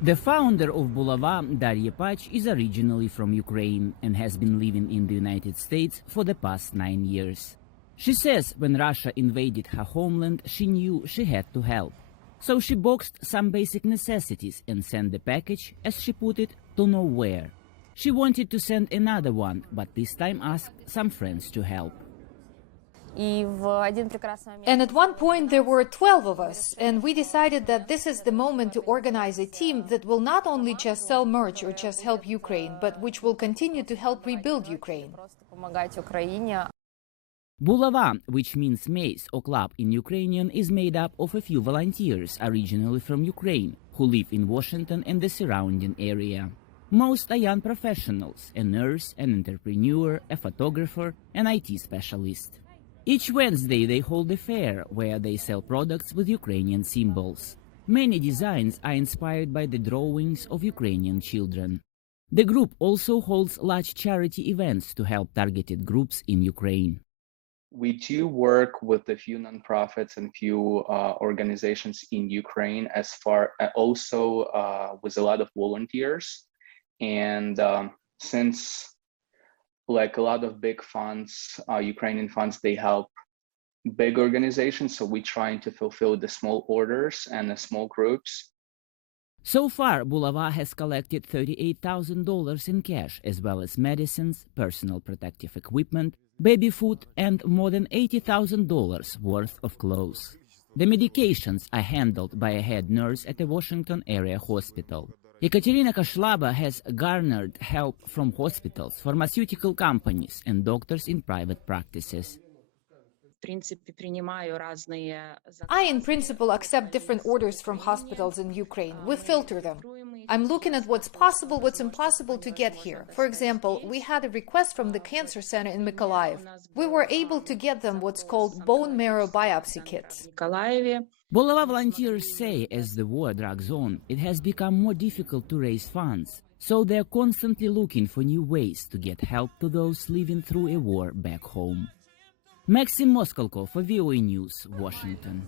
The founder of Bulava, Darya Pach, is originally from Ukraine and has been living in the United States for the past 9 years. She says when Russia invaded her homeland, she knew she had to help. So she boxed some basic necessities and sent the package, as she put it, to nowhere. She wanted to send another one, but this time asked some friends to help. And at one point there were 12 of us, and we decided that this is the moment to organize a team that will not only just sell merch or just help Ukraine, but which will continue to help rebuild Ukraine. Bulava, which means maze or club in Ukrainian, is made up of a few volunteers originally from Ukraine who live in Washington and the surrounding area. Most are young professionals, a nurse, an entrepreneur, a photographer, an IT specialist. Each Wednesday they hold a fair where they sell products with Ukrainian symbols. Many designs are inspired by the drawings of Ukrainian children. The group also holds large charity events to help targeted groups in Ukraine. We do work with a few nonprofits and few organizations in Ukraine, also with a lot of volunteers. And since like a lot of big funds, Ukrainian funds, they help big organizations, so we're trying to fulfill the small orders and the small groups. So far, Bulava has collected $38,000 in cash, as well as medicines, personal protective equipment, baby food, and more than $80,000 worth of clothes. The medications are handled by a head nurse at a Washington area hospital. Ekaterina Kashlaba has garnered help from hospitals, pharmaceutical companies, and doctors in private practices. I, in principle, accept different orders from hospitals in Ukraine. We filter them. I'm looking at what's possible, what's impossible to get here. For example, we had a request from the cancer center in Mykolaiv. We were able to get them what's called bone marrow biopsy kits. Bulava volunteers say as the war drags on, it has become more difficult to raise funds, so they're constantly looking for new ways to get help to those living through a war back home. Maxim Moskalkov for VOA News, Washington.